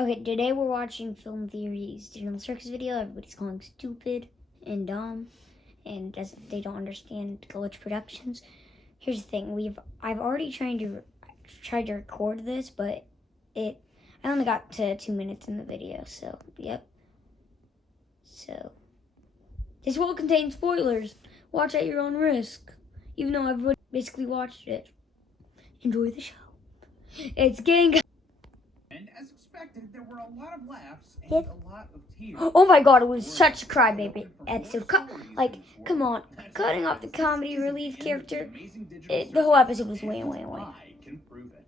Okay, today we're watching Film Theory's Digital Circus video. Everybody's calling stupid and dumb, and they don't understand Glitch Productions. Here's the thing: I've already tried to record this, but I only got to 2 minutes in the video. So yep. So this will contain spoilers. Watch at your own risk. Even though I've basically watched it. Enjoy the show. It's getting. And as expected, there were a lot of laughs and a lot of tears. Oh my god, it was such a crybaby episode. Come on. Cutting off the comedy relief character, the whole episode was way. I can prove it.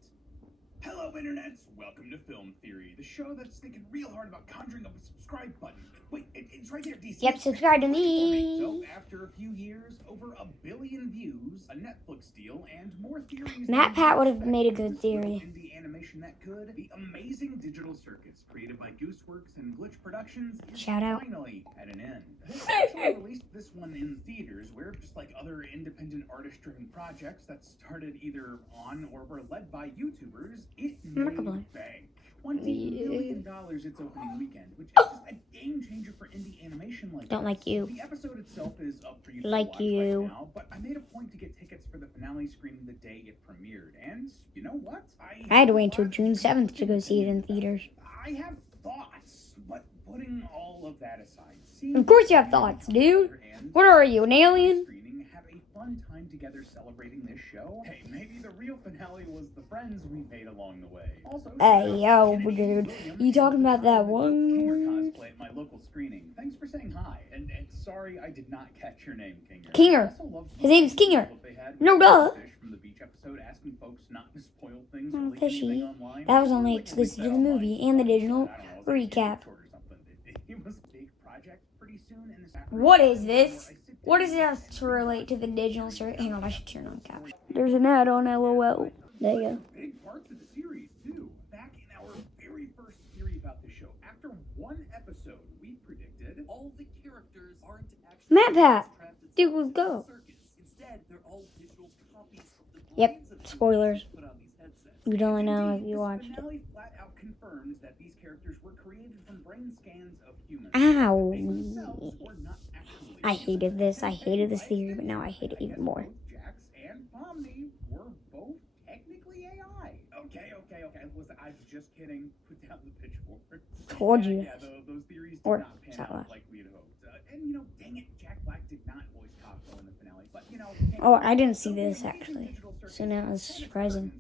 Hello, internets. Welcome to Film Theory, the show that's thinking real hard about conjuring up a subscribe button. Wait, it's right there, DC. Yep, subscribe to Okay, me. so after a few years, over 1 billion views, a Netflix deal, and more theories. MatPat would have made a good theory. Indie animation that could. The amazing Digital Circus, created by Gooseworks and Glitch Productions, is Shout out. finally at an end. They actually released this one in theaters, where just like other independent artist-driven projects that started either on or were led by YouTubers, it made bank. $20 million its opening weekend, which is just a game changer for indie animation like Don't like you. The episode itself is up for you to Like watch you. right now, but I made a point to get tickets for the finale screening the day it premiered, and you know what? I had to wait until June 7th to go see it in theaters. I have thoughts, but putting all of that aside, Of course you have thoughts, dude. What are you, an alien? Have a fun time together celebrating this show. Hey, maybe the real finale was the friends we made along the way. Also, Hey, yo, dude. You talking about that one? Kinger cosplay at my local screening. Thanks for saying hi. And sorry I did not catch your name, Kinger. Kinger. His name's Kinger. No, duh. From the beach episode, asking folks not to spoil things Oh, or leak fishy. anything online. That was only exclusive to the movie and the digital recap. It was a big project pretty soon. What is this? What does it have to relate to the digital circuit? Hang on, I should turn on caption. There's an ad on LOL. There you go. Big parts of the series, too. Back in our very first theory about the show, after one episode, we predicted all the characters aren't actually MatPat, dude, let's go. Instead, they're all digital copies of the Yep, spoilers. You don't know if you watched it. The finale flat out confirms that these characters were created from brain scans of humans. Ow. They themselves were not actually I hated this. I hated this theory, but now I hate it even more. Jax and Pomni were both technically AI. Okay. Listen, I was just kidding. Put down the pitchfork. Told you. Yeah, those theories did Or, not pan out like we had hoped. And dang it, Jack Black did not voice Costco in the finale. But Oh, I didn't see this actually. So now it's surprising.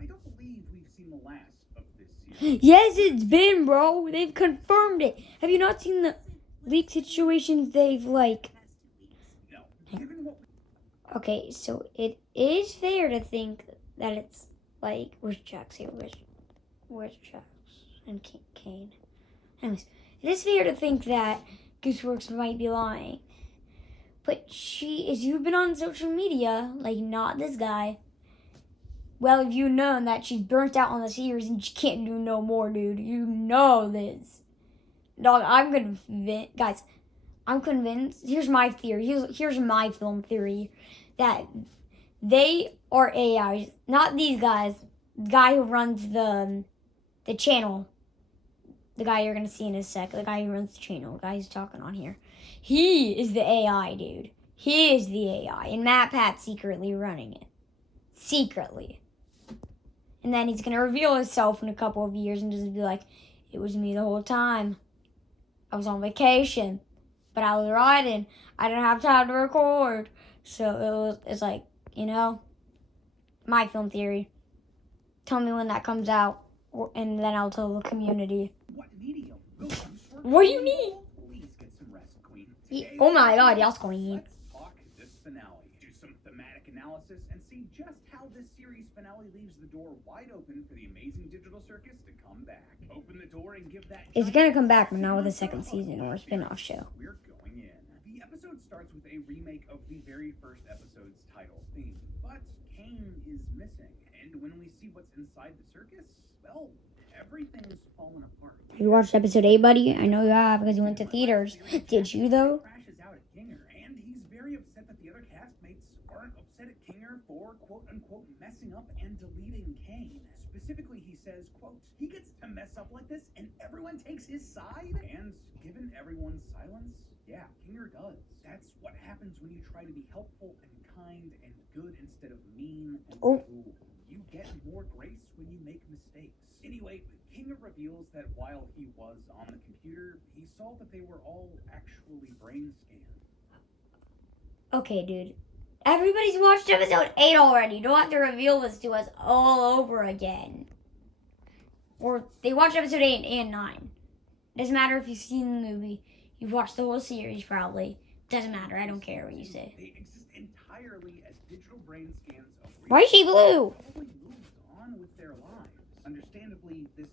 I don't believe we've seen the last of this series. Yes, it's been, bro. They've confirmed it. Have you not seen the leak situations they've like? No. Okay, so it is fair to think that it's like, where's Jax here? Where's Jax and Kane? Anyways, it is fair to think that Gooseworks might be lying. But if you've been on social media, like not this guy, well, if you've known that she's burnt out on the series and she can't do no more, dude. You know this. Dog, I'm convinced, guys, I'm convinced, here's my theory, here's my film theory, that they are AIs, not these guys, the guy who runs the channel, the guy you're going to see in a sec, the guy who runs the channel, the guy who's talking on here. He is the AI, dude. He is the AI, and MatPat's secretly running it. Secretly. And then he's going to reveal himself in a couple of years and just be like, it was me the whole time. I was on vacation, but I was riding. I didn't have time to record. So it's like, my film theory. Tell me when that comes out, and then I'll tell the community. What medium? What do you need? Please get some rest, Queen. Oh my god, yes, Queen. Let's talk this finale. Do some thematic analysis and see just how this series finale leaves the door wide open for the amazing Digital Circus to come back. Open the door and give that. It's gonna come back, but not with a second season or a spin-off show. We're going in. The episode starts with a remake of the very first episode's title theme, but Kane is missing, and when we see what's inside the circus, well, everything's fallen apart. Have you watched episode 8, buddy? I know you have because you went to theaters. Did you, though? Crashes out at Kinger, and he's very upset that the other castmates aren't upset at Kinger for quote-unquote messing up and deleting Kane. Specifically, he says, quote, he gets to mess up like this and everyone takes his side? And given everyone's silence, yeah, Kinger does. That's what happens when you try to be helpful and kind and good instead of mean and cruel. You get more grace when you make mistakes. Anyway, Kinger reveals that while he was on the computer, he saw that they were all actually brain scans. Okay, dude. Everybody's watched episode 8 already. You don't have to reveal this to us all over again. Or they watched episode 8 and 9. Doesn't matter if you've seen the movie. You've watched the whole series probably. Doesn't matter. I don't care what you say. They exist entirely as digital brain scans of Why is she blue? probably moved on with their lives. Understandably, this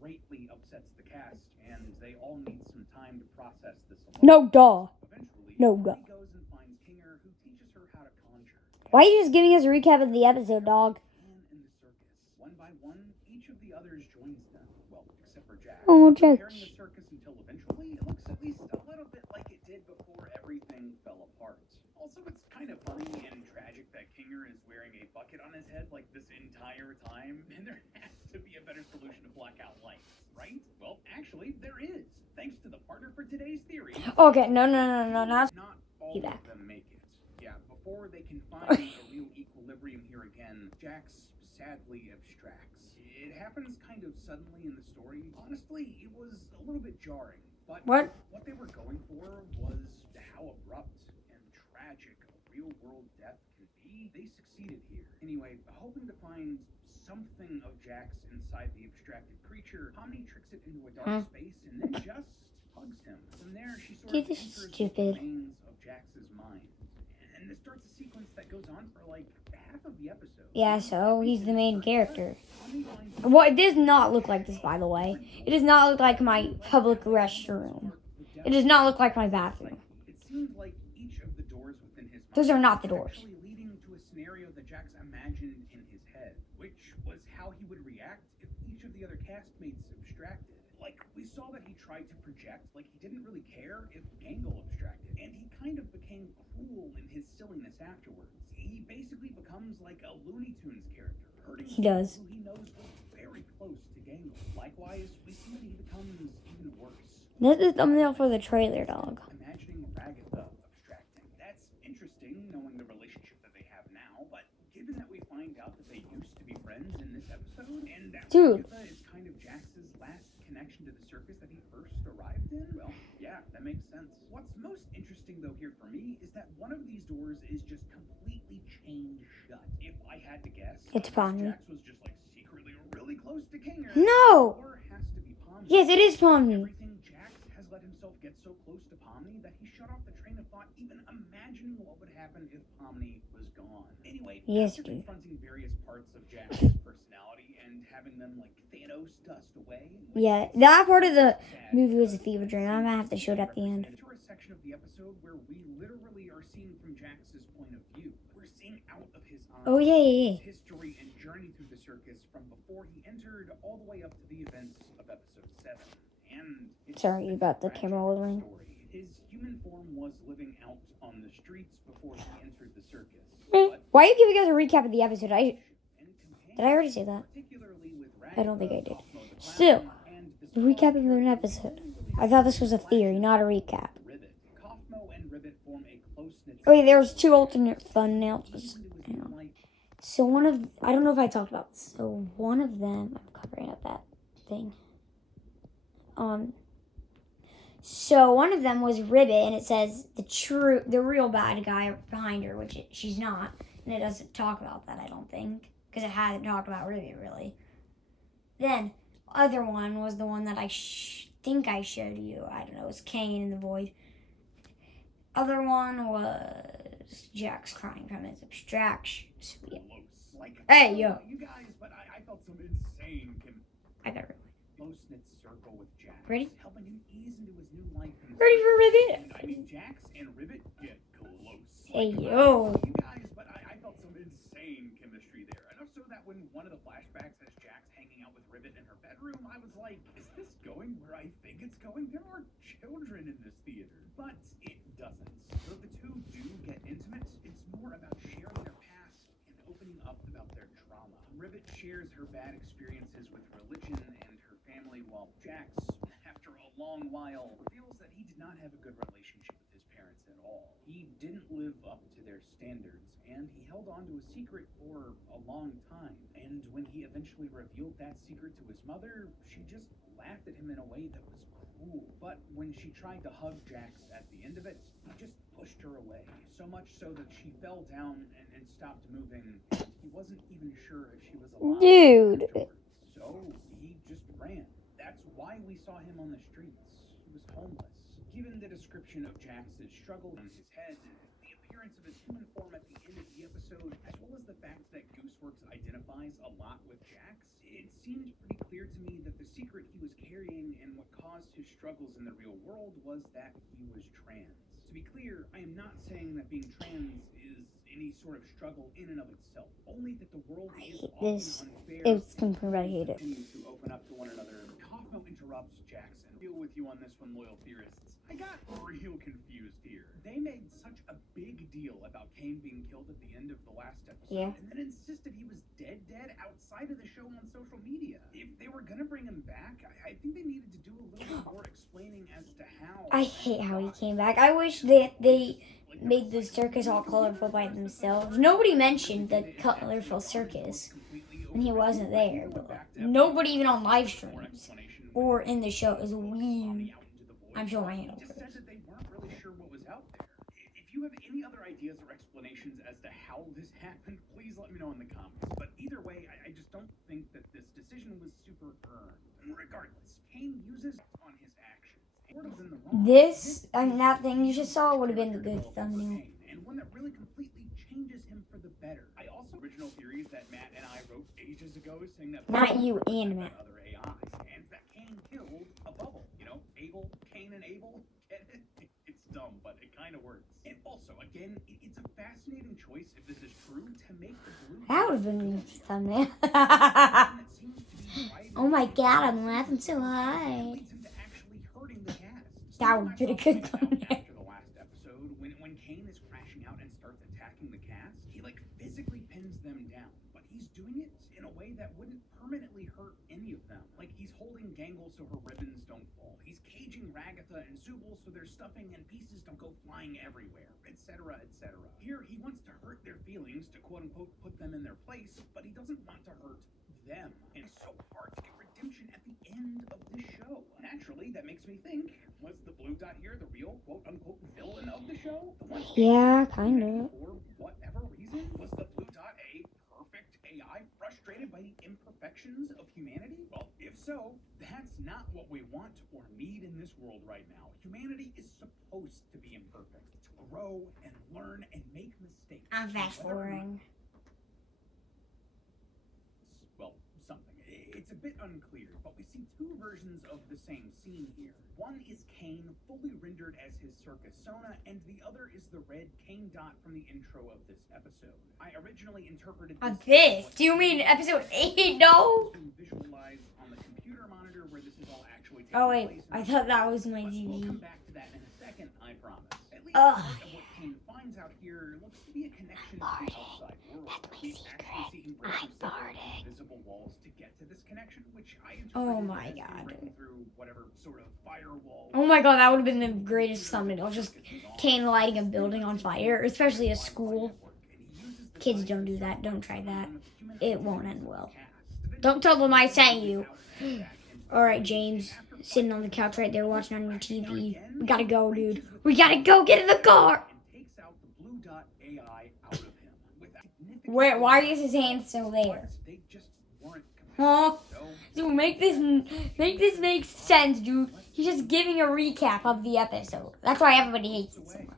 greatly upsets the cast, and they all need some time to process this alone. No, duh. Eventually, No, duh. Bonnie goes and finds Kinger, who teaches her how to conjure. Why are you just giving us a recap of the episode, dog? And in the circus, one by one, each of the others joins them. Well, except for Jax. Oh, Jax. Preparing the circus until eventually it looks at least a little bit like it did before everything fell apart. Also, it's kind of funny and tragic that Kinger is wearing a bucket on his head like this entire time, and there has to be a better solution to blackout lights, right? Well, actually, there is. Thanks to the partner for today's theory. Okay, no. Not all Be of back. them make it. Yeah, before they can find a real equilibrium here again, Jax sadly abstracts. It happens kind of suddenly in the story. Honestly, it was a little bit jarring. But What? What they were going for was how abrupt and tragic a real-world death can be. They succeeded here. Anyway, hoping to find something of Jax inside the abstracted creature, Pomni tricks it into a dark space and then just hugs him. From there, she sort Dude, of this is enters stupid. the remains of Jax's mind. And this starts a sequence that goes on for like half of the episode. Yeah, so he's the main character. Pomni finds Well, it does not look like this, by the way. It does not look like my public restroom. It does not look like my bathroom. It seemed like each of the doors within his mind Those are not the was doors. actually leading to a scenario that Jax imagined in his head, which was how he would react if each of the other castmates abstracted. Like, we saw that he tried to project, like he didn't really care if Gangle abstracted, and he kind of became cruel in his silliness afterwards. He basically becomes like a Looney Tunes character, hurting He does. people who he knows was very close to Gangle. Likewise, we see that he becomes even worse. This is the thumbnail for the trailer, dog. Imagining Ragatha abstracting. That's interesting, knowing the relationship that they have now, but given that we find out that they used to be friends in this episode, and that Dude. Ragatha is kind of Jax's last connection to the circus that he first arrived in, well, yeah, that makes sense. What's most interesting, though, here for me, is that one of these doors is just completely chained shut. If I had to guess, It's Pomni. Jax was just, like, secretly really close to Kinger. No! Or has to be Pomni. Yes, it is Pomni. Everything Jax has let himself get so close to Pomni that he shut off the train of thought even imagining what would happen if Pomni was gone. Anyway, Yes, after dude. confronting various parts of Jax's personality and having them like Thanos dust away. Yeah, that part of the movie was a fever dream. I'm gonna have to show it at the end. Enter a section of the episode where we literally are seeing from Jax's point of view. We're seeing out of his eyes. Oh, yeah. His history and journey through the circus from before he entered all the way up to the events of episode 7. And it's Sorry a about the tragic camera holding. story. His human form was living out on the streets before he entered the circus. Why are you giving us a recap of the episode? Did I already say that? Particularly with I don't think I did. Ragatha, Cosmo the Still, Clown, and the recap of an episode. I thought this was a theory, not a recap. Ribbit. Cosmo and Ribbit form a close-knit. Okay, there's 2 alternate thumbnails. Hang on. Like, So I don't know if I talked about this. So one of them, I'm covering up that thing. So one of them was Ribbit, and it says the real bad guy behind her, which she's not, and it doesn't talk about that, I don't think, because it hasn't talked about Ribbit really. Then other one was the one that I think I showed you. I don't know. It was Kane in the void. Other one was Jax crying from his abstraction. So, yeah. like, Hey, yo. You guys, but I felt some insane I got it. close-knit circle with Jax. Ready? Helping him ease into his new life. Ready for Ribbit? And, I mean, Jax and Ribbit get close. Hey, Like, yo. You guys, but I felt some insane chemistry there. Enough so that when one of the flashbacks has Jax hanging out with Ribbit in her bedroom, I was like, is this going where I think it's going? There are children in this theater. But it doesn't. Though the two do get intimate, it's more about sharing their past and opening up about their trauma. Ribbit shares her bad experiences with religion and her family, while Jax, after a long while, reveals that he did not have a good relationship with his parents at all. He didn't live up to their standards, and he held on to a secret for a long time. And when he eventually revealed that secret to his mother, she just laughed at him in a way that was cruel. But when she tried to hug Jax at the end of it, he just pushed her away. So much so that she fell down and stopped moving, and he wasn't even sure if she was alive. Dude. Afterwards. So he just ran. That's why we saw him on the streets. He was homeless. Given the description of Jax's struggle in his head, the appearance of his human form at the end of the episode, as well as the fact that Gooseworks identifies a lot with Jax, it seemed pretty clear to me that the secret he was carrying and what caused his struggles in the real world was that he was trans. To be clear, I am not saying that being trans is any sort of struggle in and of itself, only that the world is often unfair. It's confirmed I hate it. Continue to open up to one another. Kaufmo interrupts Jackson. Deal with you on this one, loyal theorists. I got real confused here. They made such a big deal about Kane being killed at the end of the last episode, Yeah. and then insisted he was dead outside of the show on social media. If they were gonna bring him back, I think they needed to do a little bit more explaining as to how. I hate how he came back. I wish that they made the circus all colorful by themselves. Nobody mentioned the colorful circus when he wasn't there. Nobody even on live streams or in the show is weird. I'm sure my handle Just said that they weren't really sure what was out there. If you have any other ideas or explanations as to how this happened, please let me know in the comments. But either way, I just don't think that this decision was super earned. Regardless, Kane uses on his actions. Sort of in the wrong. That thing you just saw would have been the good thumbnail. And one that really completely changes him for the better. I also original theories that Matt and I wrote ages ago, saying that Not you and Matt. other AI, and that Kane killed a bubble. You know, Abel, Cain, and Abel. Get it? It's dumb, but it kind of works. And also, again, it's a fascinating choice if this is true to make the blue. That would have been a good thumbnail. Oh my god, I'm laughing so hard. That would be a good thumbnail. After the last episode, when Kane is crashing out and starts attacking the cast, he physically pins them down, but he's doing it in a way that wouldn't permanently hurt any of them. Like he's holding Gangle so her ribbons don't fall. He's caging Ragatha and Zubul so their stuffing and pieces don't go flying everywhere, etc., etc. Here he wants to hurt their feelings to quote unquote put them in their place, but he doesn't want to hurt them. And it's so hard to get redemption at the end of this show. Naturally, that makes me think, was the blue dot here the real quote-unquote villain of the show? The one Yeah, kind of. for whatever reason? Was the blue dot a perfect AI frustrated by the imperfections of humanity? Well, if so, that's not what we want or need in this world right now. Humanity is supposed to be imperfect, to grow and learn and make mistakes. I'm fast forwarding. Well, something. It's a bit unclear, but we see two versions of the same scene here. One is Kane fully rendered as his circus Sona, and the other is the red Kane dot from the intro of this episode. I originally interpreted This? Do you mean episode 8? No? to visualize on the computer monitor where this is all actually taking Oh wait, place. I thought that was my But we'll TV. come back to that in a second, I promise. At least Ugh. part of what Kane finds out here looks to be a connection to the outside world. That's my We secret. actually see him break I'm through several farting. invisible walls to get to this connection, which I Oh interpreted my as him God. breaking through whatever sort of firewall. Oh my god, that would have been the greatest thumbnail. Just Kane lighting a building on fire, especially a school. Kids don't do that. Don't try that. It won't end well. Don't tell them I sent you. Alright, James. Sitting on the couch right there watching on your TV. We gotta go, dude. We gotta go get in the car! Where? Why is his hand still there? Huh? Dude, make this make sense, dude. He's just giving a recap of the episode. That's why everybody hates it so much.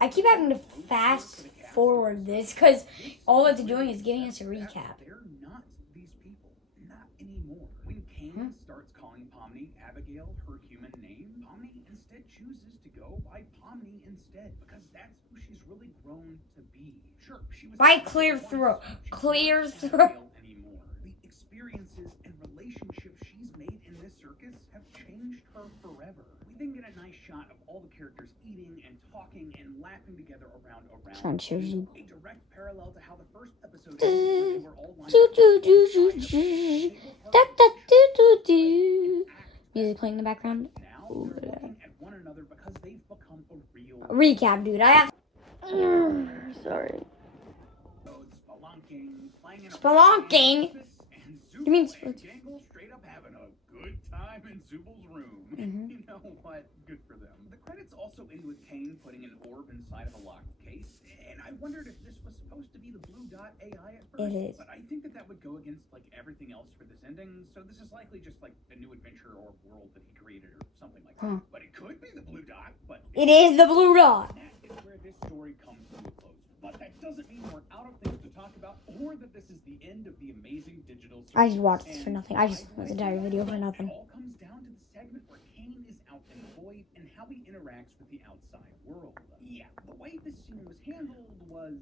I keep having to fast forward this because all it's doing is giving us a recap. They're not these people. Not anymore. When Kane starts calling Pomni Abigail her human name, Pomni instead chooses to go by Pomni instead because that's who she's really grown to be. Sure, she was By clear throat. Clear throat. Anymore. The experiences and relationships she's made in this circus have changed her forever. We then get a nice shot of all the characters eating and talking and laughing together around. Trying to show you. A direct parallel to how the first episode where they were all lined Do up do on do one do side of do. the Da table da do do like do. an act Music playing in the background. now Ooh, they're yeah. looking at one another because they've become a real Recap, dude. I have. Sorry. spelunking, playing in a Spelunking? and You mean Zooble and Jangle straight up having a good time in Zooble's room. Mhm. You know what? Good for them. The credits also end with Kane putting an orb inside of a locked case, and I wondered if this was supposed to be the Blue Dot AI at first. It is. But I think that would go against like everything else for this ending, so this is likely just like a new adventure or world that he created or something like that. But it could be the Blue Dot, but It is the Blue Dot. that is where this story comes to a close. But that doesn't mean we're out of things to talk about, or that this is the end of the amazing digital series. I just watched this for nothing. I just watched the entire video for nothing. It all comes down to the segment where Kane is out in the void and how he interacts with the outside world. Yeah, the way this scene was handled was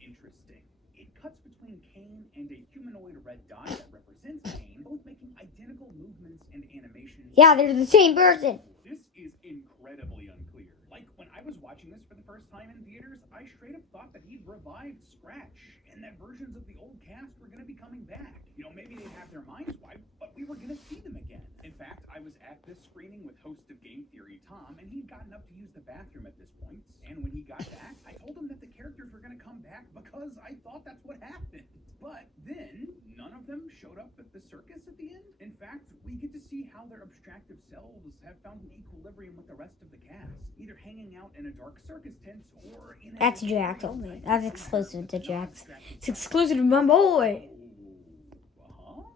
interesting. It cuts between Kane and a humanoid red dot that represents Kane, both making identical movements and animations. Yeah, they're the same person. This is incredibly unclear. Like, when I was watching this for the first time in theaters, I straight up thought that he'd revived Scratch, and that versions of the old cast were going to be coming back. You know, maybe they'd have their minds wiped, but we were going to see them again. In fact, I was at this screening with host of Game Theory, Tom, and he'd gotten up to use the bathroom at this point, and when he got back, I told him that the characters were going to come back because I thought that's what happened. But then, none of them showed up at the circus at the end. In fact, we get to see how their abstractive selves have found an equilibrium with the rest of the cast, either hanging out in a dark circus tent or in a... That's Jax only. That's exclusive to Jax. It's exclusive to my boy.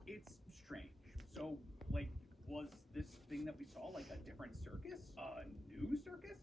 It's strange. So, like, was this thing that we saw like a different circus? A new circus?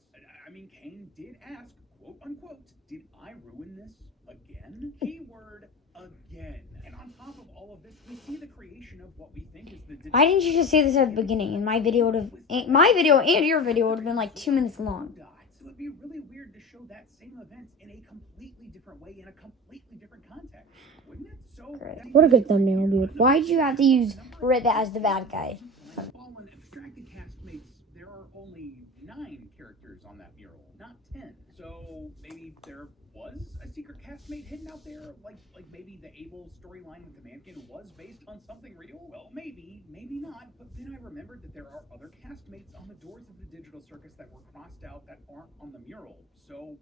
I mean, Kane did ask, quote unquote, did I ruin this again? Keyword again. And on top of all of this, we see the creation of what we think is the... Why didn't you just say this at the beginning? And my video and your video would have been like 2 minutes long. So it'd be really weird to show that same event in a completely different way, in a completely different context, wouldn't it? So What a good thumbnail, dude. Why'd you have to use Rip as the bad guy? Fallen abstracted castmates, there are only 9 characters on that mural, not 10. So maybe there was a secret castmate hidden out there, like maybe the Abel storyline with the mannequin was based on something real. Well, maybe not. But then I remembered that there are other castmates on the doors of the digital circus that were crossed out that aren't on the mural. So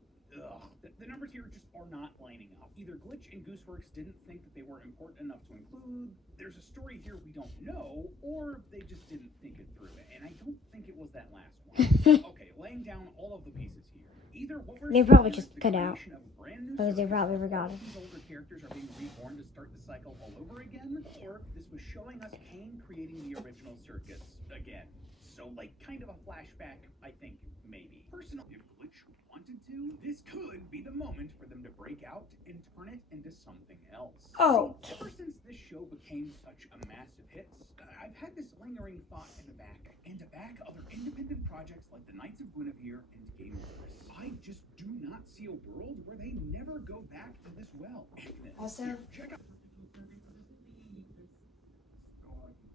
the numbers here just are not lining up. Either Glitch and Gooseworks didn't think that they were important enough to include, there's a story here we don't know, or they just didn't think it through. And I don't think it was that last one. Okay, laying down all of the pieces here. Either what we're They probably seeing just is the cut out. creation of a brand new Because they circus, probably all forgot of it. these older characters are being reborn to start the cycle all over again, or this was showing us Kane creating the original circus again. So, like, kind of a flashback, I think, maybe. Personally, if Glitch wanted to, this could be the moment for them to break out and turn it into something else. Oh. See, ever since this show became such a massive hit, I've had this lingering thought in the back, and to back other independent projects like the Knights of Guinevere and Gameverse. I just do not see a world where they never go back to this well. Agnes, Also- here, check out.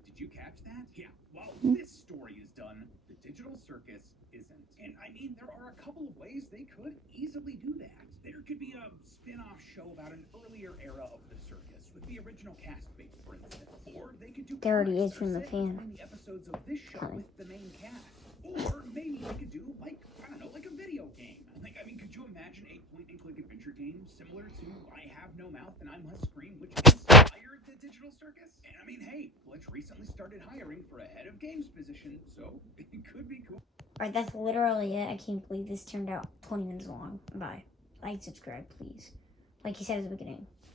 Did you catch that? Yeah. Well, this story is done. The digital circus isn't. And I mean, there are a couple of ways they could easily do that. There could be a spin-off show about an earlier era of the circus with the original castmates, for instance. Or they could do There already comics is from the set fan. between the episodes of this show with the main cast. Or maybe they could do like, I don't know, like a video game. Like, I mean, could you imagine a point-and-click adventure game similar to I Have No Mouth and I Must Scream, which inspired the digital circus? And I mean, hey, Glitch recently started hiring for a head of games position, so it could be cool. Alright, that's literally it. I can't believe this turned out 20 minutes long. Bye. Like, subscribe, please. Like you said at the beginning.